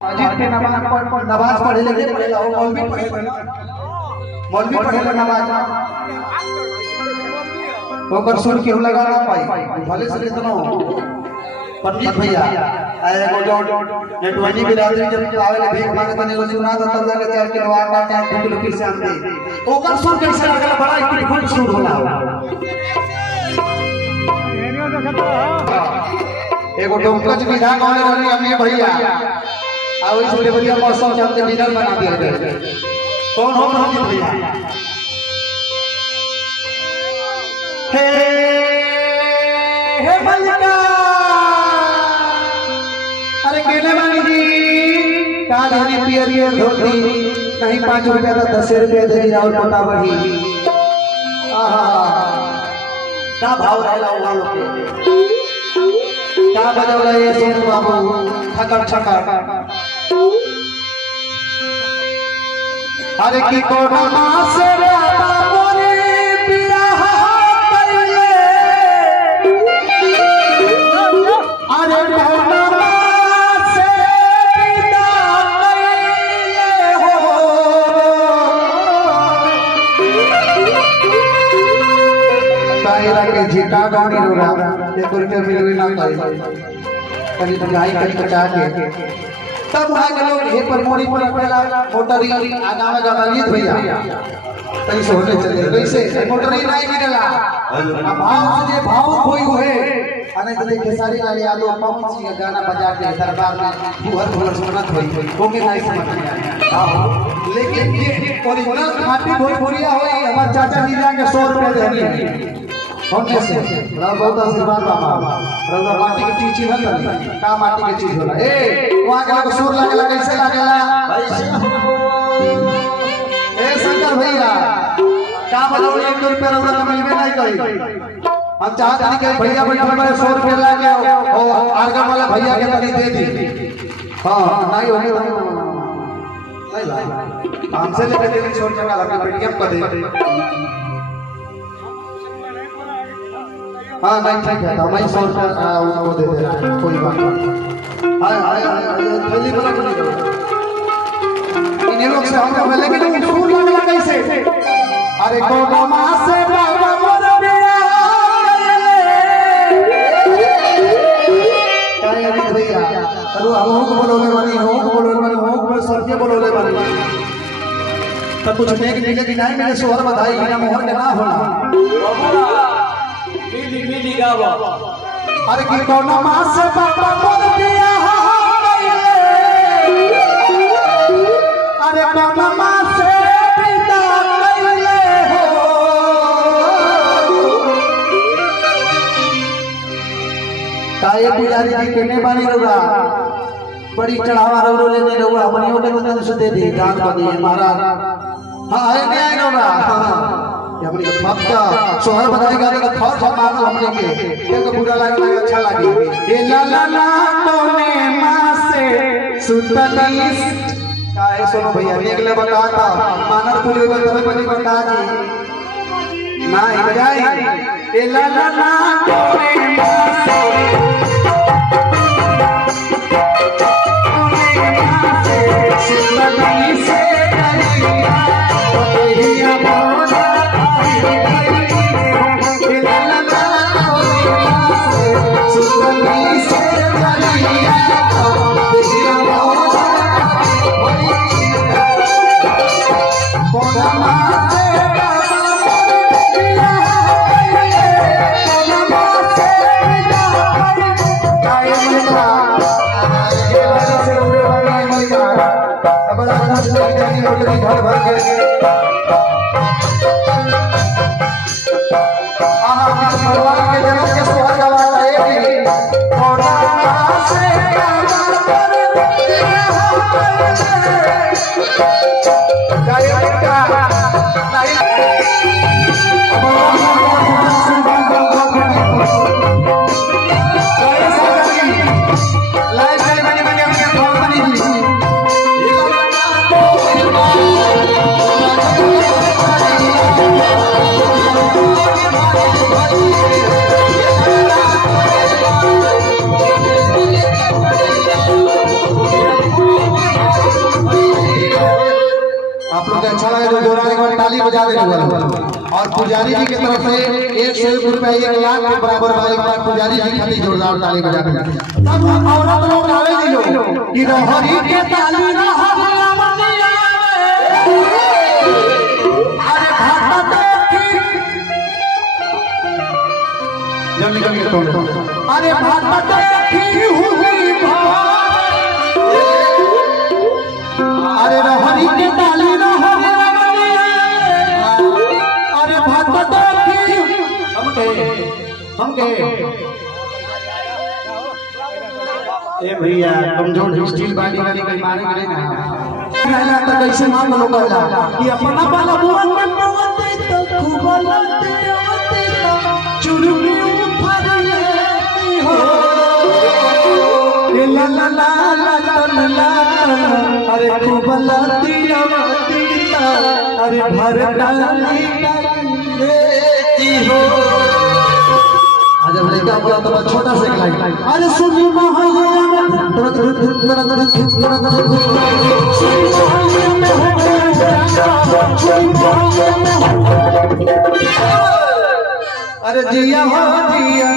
मस्जिद के नमाज पढ़े लगे मौलवी पढ़े नमाज ओकर सुन के लगा ना पाई भले से इतना पंडित भैया एगो जो नेटवानी बिरादरी जब आवे ले भीख मांगे तने को सुना तो तब जाके 4 किलो आटा क्या 2 किलो पीस आनते ओकर सुन कैसे लगला बड़ा एक फुल सुन होला एगो डोंकच विधा गाने वाली हमें भैया आ ओइ छोटे बढ़िया मौसम से हमने डिनर बना दिया गए कौन हो पंडित भैया हे हे मल्लिका अरे केने मानी जी का धनी पियर पियर धोती नहीं 5 रुपया का 10 रुपया दे दिया और पता वही आहा का भाव रहला होगा लोग का बजौला ये सोनू बाबू ठकर ठकर अरे की कोना मास राता मोरे बियाह कइले अरे कोना मास पिता कइले हो ताईरा के झिटा गानी रोरा 1 रुपया मिलवे ना पाई कभी बुझाई कभी कटा के तब वहां के लोग हे पर मोड़ी पर रखेला मोटरी आगावा जाता लीत भैया कैसे होने चले कैसे मोटरी नहीं मिलेला अब भाव से भाव कोई हुए अने तो देखे सारी वाले यादों पवन सिंह का गाना बजा के दरबार में बुहर बुहर सुनत होई ओके नहीं समझ में आया लेकिन ये ओरिजिनल खाटी भोजपुरिया होई हमार चाचा जी जाके 100 रुपया देनी होने से बहुत आशीर्वाद बाबा रउआ माटी के चीज चीज हत का माटी के चीज होला ए वहां के लोग सुर लागेला कैसे लागेला ए शंकर भैया का बोलो 1 रुपया रउआ मिलबे नहीं कही हम चाहत नहीं कि भैया बैठल में 100 रुपया लागे ओ आर्गन वाला भैया के तनी दे दी हां नहीं होगी नहीं भाई हमसे लेके 100 टका लगे पेटीएम कर दे हाँ नहीं ठीक है तो मैं 100 रुपया उनको दे दे रहा कोई बात नहीं हाय हाय जल्दी बोला इन्हीं लोग से हम लेकिन फूल लगला कैसे अरे कोना मास से बाबा मोर बिया काय अभी भैया अरे हम को बोलोगे वाली हो को बोलोगे वाली हो को सर के बोलोगे वाली तब कुछ नेक मिले कि नहीं मिले सोहर बधाई बिना मोहर के ना होला मिली गावा अरे की कोना मास से बाबा मोर बिया अरे कोना मास से पिता कइले हो काये पुजारी जी केने बानी रउआ बड़ी चढ़ावा रउरो लेने रउआ हमनियों के तो से दे दी दान को दिए महाराज हां है नहीं आए रउआ ये अपनी भक्ता सोहर बधाई गाने का थोर थोर मांगो हमने के एक बुरा लगे अच्छा लगे ए ला ला ला कोने मां से सुतनीस काहे सुनो भैया अगले बताता मानर पुलियो का तुम्हें पति बता जी नहीं बजाई ए ला ला ला कोने मां से सुतनीस घर भर के भगवान के जन्म के सोहर का वाला है कोना से अच्छा लगे तो जोरा एक बार ताली बजा देने वाला और पुजारी जी की तरफ से 101 रुपया 1 लाख के बराबर वाले पर पुजारी जी खाली जोरदार ताली बजा देंगे। तब औरत लोग गावे जी लोग कि रहरी के ताली ना हवलावनिया अरे भात देखी जमी जमी तो अरे भात देखी हुई अरे रहरी के ताली ना अरे भात देखी हम कहे ए भैया कमजोर स्टील बाडी वाली कोई मारे करे ना कहला त कैसे मान लो कहला कि अपना वाला बुवन बनते तो खूब लगते होते तो चुरुनी ऊपर लेती हो ला ला ला ला अरे खूब लगती होती अरे भर डाली लेती हो जब लड़का बोला तो छोटा से लाइक अरे सुनी अरे जिया हो जिया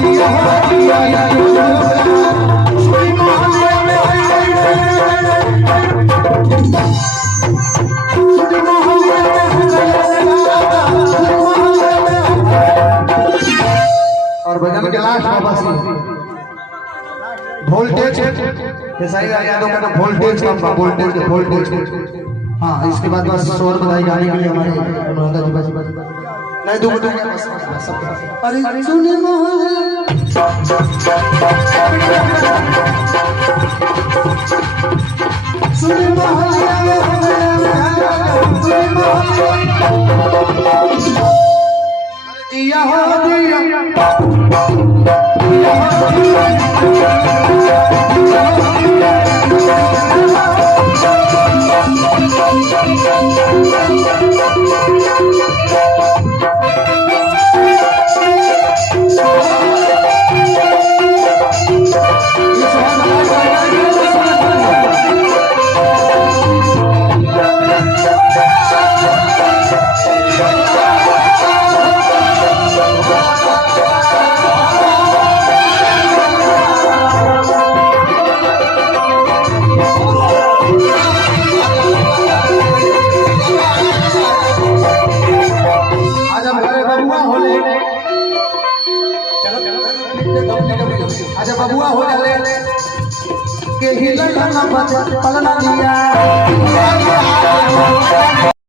जिया हो जिया और भजन के लास्ट वापस वोल्टेज सही यादों का वोल्टेज कम वोल्टेज हाँ इसके बाद बस स्वर बधाई गाने के लिए हमारे अनुराधा जी बस नहीं 2 मिनट अरे सुने सुने दिया हो दिया अच्छा बबुआ हो जाले के हिला पलना दिया